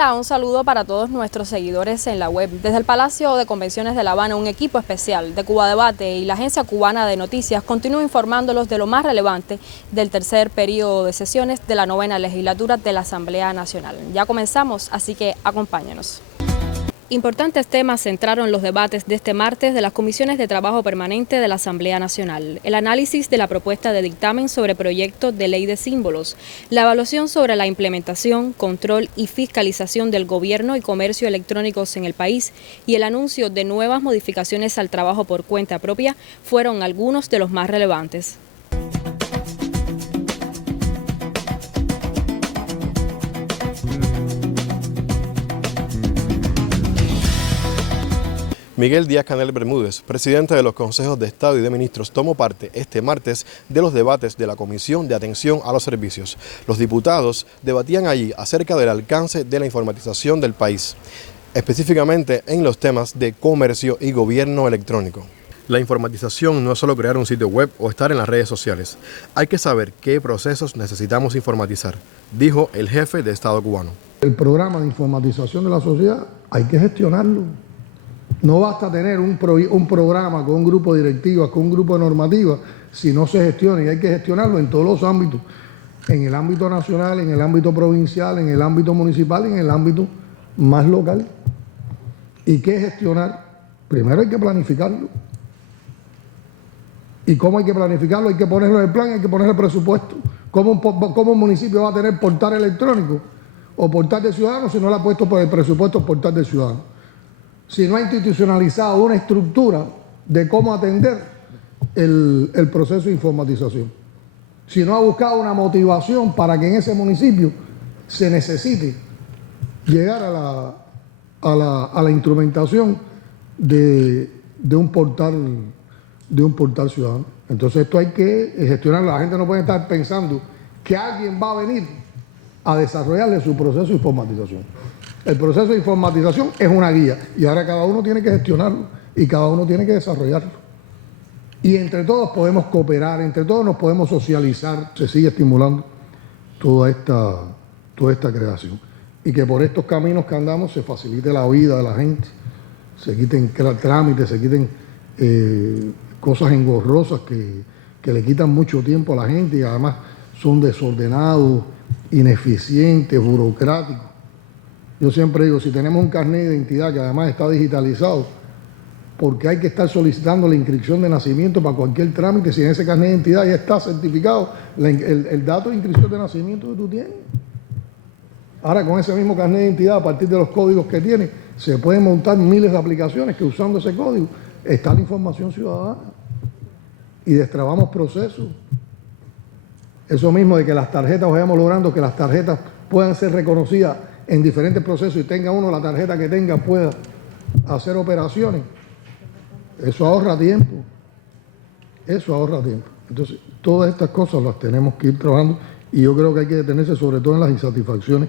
Hola, un saludo para todos nuestros seguidores en la web. Desde el Palacio de Convenciones de La Habana, un equipo especial de Cuba Debate y la Agencia Cubana de Noticias continúa informándolos de lo más relevante del tercer periodo de sesiones de la 9ª legislatura de la Asamblea Nacional. Ya comenzamos, así que acompáñenos. Importantes temas centraron los debates de este martes de las comisiones de trabajo permanente de la Asamblea Nacional. El análisis de la propuesta de dictamen sobre proyecto de ley de símbolos, la evaluación sobre la implementación, control y fiscalización del gobierno y comercio electrónicos en el país y el anuncio de nuevas modificaciones al trabajo por cuenta propia fueron algunos de los más relevantes. Miguel Díaz-Canel Bermúdez, presidente de los Consejos de Estado y de Ministros, tomó parte este martes de los debates de la Comisión de Atención a los Servicios. Los diputados debatían allí acerca del alcance de la informatización del país, específicamente en los temas de comercio y gobierno electrónico. La informatización no es solo crear un sitio web o estar en las redes sociales. Hay que saber qué procesos necesitamos informatizar, dijo el jefe de Estado cubano. El programa de informatización de la sociedad hay que gestionarlo. No basta tener un programa con un grupo de directivas, con un grupo de normativas, si no se gestiona, y hay que gestionarlo en todos los ámbitos, en el ámbito nacional, en el ámbito provincial, en el ámbito municipal y en el ámbito más local. ¿Y qué gestionar? Primero hay que planificarlo. ¿Y cómo hay que planificarlo? Hay que ponerlo en el plan, hay que poner el presupuesto. ¿Cómo un municipio va a tener portal electrónico o portal de ciudadanos si no le ha puesto por el presupuesto portal de ciudadanos? Si no ha institucionalizado una estructura de cómo atender el proceso de informatización. Si no ha buscado una motivación para que en ese municipio se necesite llegar a la instrumentación de un portal ciudadano. Entonces esto hay que gestionarlo. La gente no puede estar pensando que alguien va a venir a desarrollarle su proceso de informatización. El proceso de informatización es una guía y ahora cada uno tiene que gestionarlo y cada uno tiene que desarrollarlo. Y entre todos podemos cooperar, entre todos nos podemos socializar, se sigue estimulando toda esta creación. Y que por estos caminos que andamos se facilite la vida de la gente, se quiten trámites, se quiten cosas engorrosas que le quitan mucho tiempo a la gente y además son desordenados, ineficientes, burocráticos. Yo siempre digo, si tenemos un carnet de identidad que además está digitalizado, porque hay que estar solicitando la inscripción de nacimiento para cualquier trámite, si en ese carnet de identidad ya está certificado el dato de inscripción de nacimiento que tú tienes. Ahora con ese mismo carnet de identidad, a partir de los códigos que tiene, se pueden montar miles de aplicaciones que usando ese código está la información ciudadana y destrabamos procesos. Eso mismo de que las tarjetas, vayamos logrando que las tarjetas puedan ser reconocidas en diferentes procesos y tenga uno la tarjeta que tenga, pueda hacer operaciones. Eso ahorra tiempo. Eso ahorra tiempo. Entonces, todas estas cosas las tenemos que ir trabajando y yo creo que hay que detenerse sobre todo en las insatisfacciones.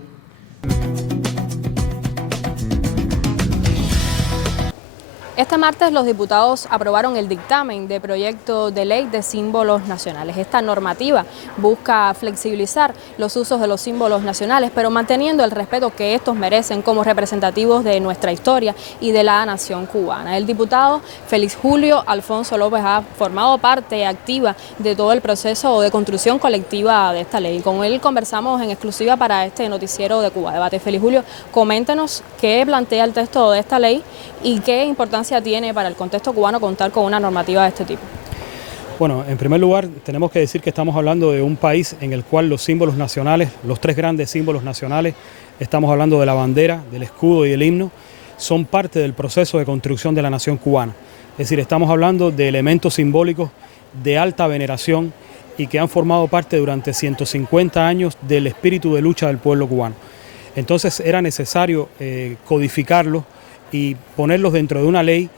Este martes los diputados aprobaron el dictamen de proyecto de ley de símbolos nacionales. Esta normativa busca flexibilizar los usos de los símbolos nacionales, pero manteniendo el respeto que estos merecen como representativos de nuestra historia y de la nación cubana. El diputado Félix Julio Alfonso López ha formado parte activa de todo el proceso de construcción colectiva de esta ley. Con él conversamos en exclusiva para este noticiero de Cuba Debate. Félix Julio, coméntenos qué plantea el texto de esta ley y qué importancia tiene para el contexto cubano contar con una normativa de este tipo. Bueno, en primer lugar tenemos que decir que estamos hablando de un país en el cual los símbolos nacionales, los tres grandes símbolos nacionales, estamos hablando de la bandera, del escudo y del himno, son parte del proceso de construcción de la nación cubana. Es decir, estamos hablando de elementos simbólicos de alta veneración y que han formado parte durante 150 años del espíritu de lucha del pueblo cubano. Entonces era necesario codificarlos y ponerlos dentro de una ley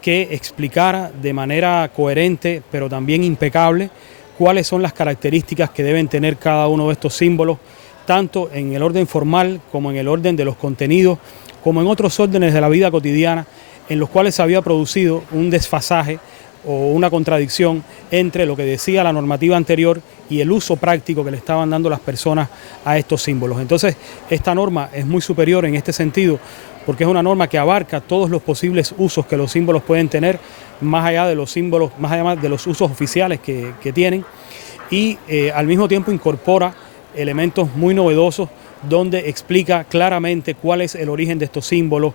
que explicara de manera coherente, pero también impecable, cuáles son las características que deben tener cada uno de estos símbolos, tanto en el orden formal como en el orden de los contenidos, como en otros órdenes de la vida cotidiana, en los cuales se había producido un desfasaje o una contradicción entre lo que decía la normativa anterior y el uso práctico que le estaban dando las personas a estos símbolos. Entonces, esta norma es muy superior en este sentido, porque es una norma que abarca todos los posibles usos que los símbolos pueden tener, más allá de los símbolos, más allá de los usos oficiales que tienen, y al mismo tiempo incorpora elementos muy novedosos donde explica claramente cuál es el origen de estos símbolos,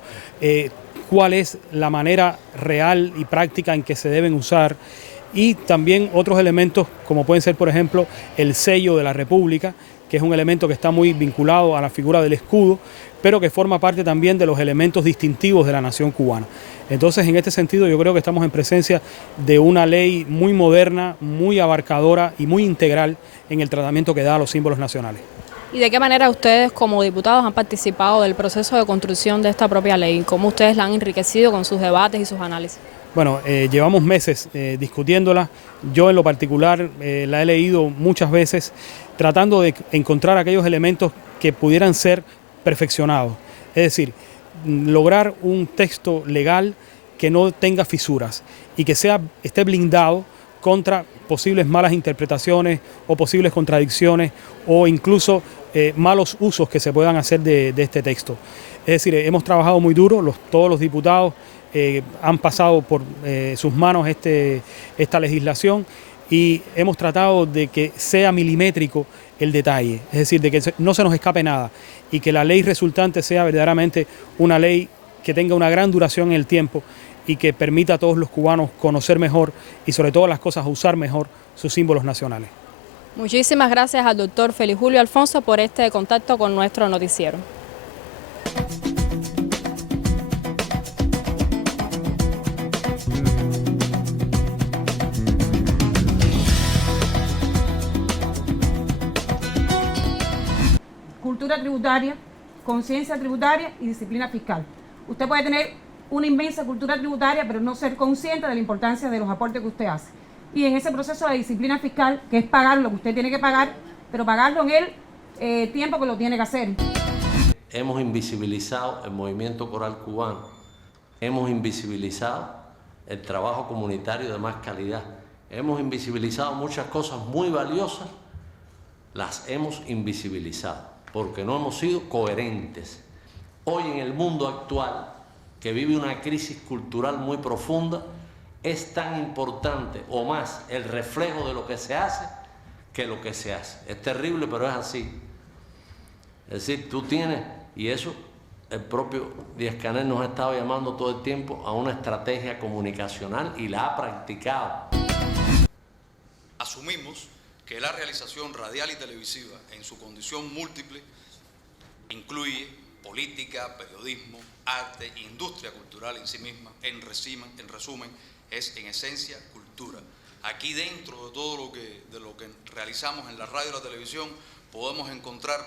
cuál es la manera real y práctica en que se deben usar, y también otros elementos como pueden ser, por ejemplo, el sello de la República, que es un elemento que está muy vinculado a la figura del escudo, pero que forma parte también de los elementos distintivos de la nación cubana. Entonces, en este sentido, yo creo que estamos en presencia de una ley muy moderna, muy abarcadora y muy integral en el tratamiento que da a los símbolos nacionales. ¿Y de qué manera ustedes como diputados han participado del proceso de construcción de esta propia ley? ¿Cómo ustedes la han enriquecido con sus debates y sus análisis? Bueno, llevamos meses discutiéndola. Yo en lo particular la he leído muchas veces tratando de encontrar aquellos elementos que pudieran ser perfeccionados. Es decir, lograr un texto legal que no tenga fisuras y que esté blindado contra posibles malas interpretaciones o posibles contradicciones o incluso malos usos que se puedan hacer de este texto. Es decir, hemos trabajado muy duro, todos los diputados han pasado por sus manos esta legislación y hemos tratado de que sea milimétrico el detalle, es decir, de que no se nos escape nada y que la ley resultante sea verdaderamente una ley que tenga una gran duración en el tiempo y que permita a todos los cubanos conocer mejor y sobre todas las cosas usar mejor sus símbolos nacionales. Muchísimas gracias al doctor Félix Julio Alfonso por este contacto con nuestro noticiero. Cultura tributaria, conciencia tributaria y disciplina fiscal. Usted puede tener una inmensa cultura tributaria, pero no ser consciente de la importancia de los aportes que usted hace. Y en ese proceso de disciplina fiscal, que es pagar lo que usted tiene que pagar, pero pagarlo en el tiempo que lo tiene que hacer. Hemos invisibilizado el movimiento coral cubano, hemos invisibilizado el trabajo comunitario de más calidad, hemos invisibilizado muchas cosas muy valiosas, las hemos invisibilizado porque no hemos sido coherentes. Hoy en el mundo actual, que vive una crisis cultural muy profunda, es tan importante o más el reflejo de lo que se hace que lo que se hace. Es terrible, pero es así. Es decir, tú tienes, y eso el propio Díaz-Canel nos ha estado llamando todo el tiempo a una estrategia comunicacional y la ha practicado. Asumimos que la realización radial y televisiva en su condición múltiple incluye política, periodismo, arte, industria cultural en sí misma. En resumen, es en esencia cultura. Aquí dentro de todo lo que realizamos en la radio y la televisión podemos encontrar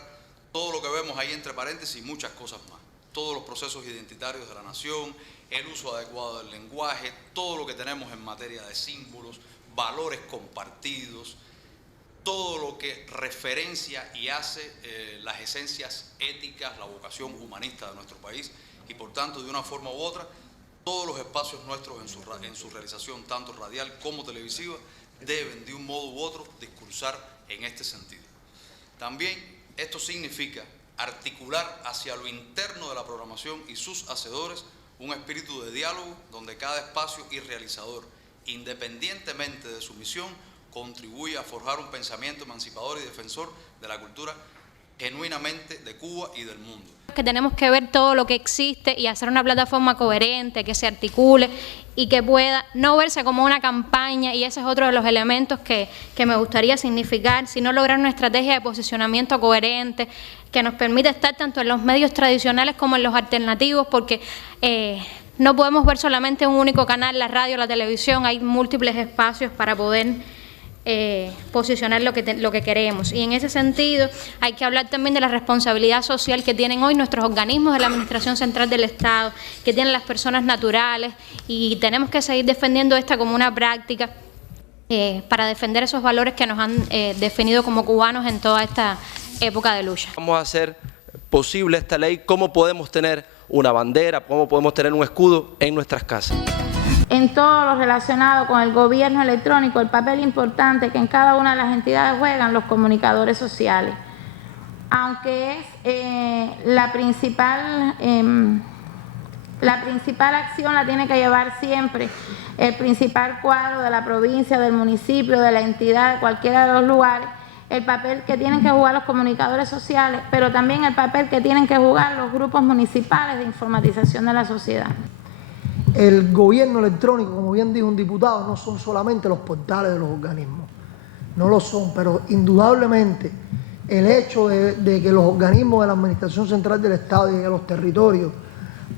todo lo que vemos ahí entre paréntesis y muchas cosas más. Todos los procesos identitarios de la nación, el uso adecuado del lenguaje, todo lo que tenemos en materia de símbolos, valores compartidos, todo lo que referencia y hace las esencias éticas, la vocación humanista de nuestro país y por tanto de una forma u otra todos los espacios nuestros en su realización tanto radial como televisiva deben de un modo u otro discursar en este sentido. También esto significa articular hacia lo interno de la programación y sus hacedores un espíritu de diálogo donde cada espacio y realizador, independientemente de su misión, contribuye a forjar un pensamiento emancipador y defensor de la cultura genuinamente de Cuba y del mundo. Que tenemos que ver todo lo que existe y hacer una plataforma coherente, que se articule y que pueda no verse como una campaña, y ese es otro de los elementos que me gustaría significar, sino lograr una estrategia de posicionamiento coherente que nos permita estar tanto en los medios tradicionales como en los alternativos, porque no podemos ver solamente un único canal, la radio, la televisión, hay múltiples espacios para poder posicionar lo que queremos. Y en ese sentido hay que hablar también de la responsabilidad social que tienen hoy nuestros organismos de la Administración Central del Estado, que tienen las personas naturales, y tenemos que seguir defendiendo esta como una práctica para defender esos valores que nos han definido como cubanos en toda esta época de lucha. Vamos a hacer posible esta ley, cómo podemos tener una bandera, cómo podemos tener un escudo en nuestras casas. en todo lo relacionado con el gobierno electrónico, el papel importante que en cada una de las entidades juegan los comunicadores sociales. Aunque es la principal acción la tiene que llevar siempre el principal cuadro de la provincia, del municipio, de la entidad, de cualquiera de los lugares, el papel que tienen que jugar los comunicadores sociales, pero también el papel que tienen que jugar los grupos municipales de informatización de la sociedad. El gobierno electrónico, como bien dijo un diputado, no son solamente los portales de los organismos, no lo son, pero indudablemente el hecho de que los organismos de la Administración Central del Estado y de los territorios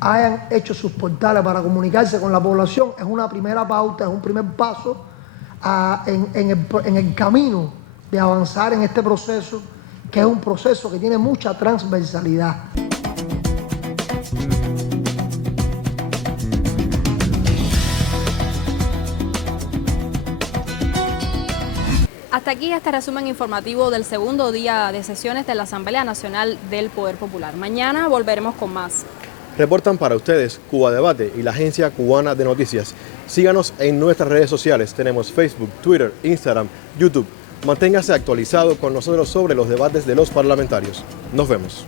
hayan hecho sus portales para comunicarse con la población es una primera pauta, es un primer paso en el camino de avanzar en este proceso, que es un proceso que tiene mucha transversalidad. Hasta aquí este resumen informativo del segundo día de sesiones de la Asamblea Nacional del Poder Popular. Mañana volveremos con más. Reportan para ustedes Cuba Debate y la Agencia Cubana de Noticias. Síganos en nuestras redes sociales. Tenemos Facebook, Twitter, Instagram, YouTube. Manténgase actualizado con nosotros sobre los debates de los parlamentarios. Nos vemos.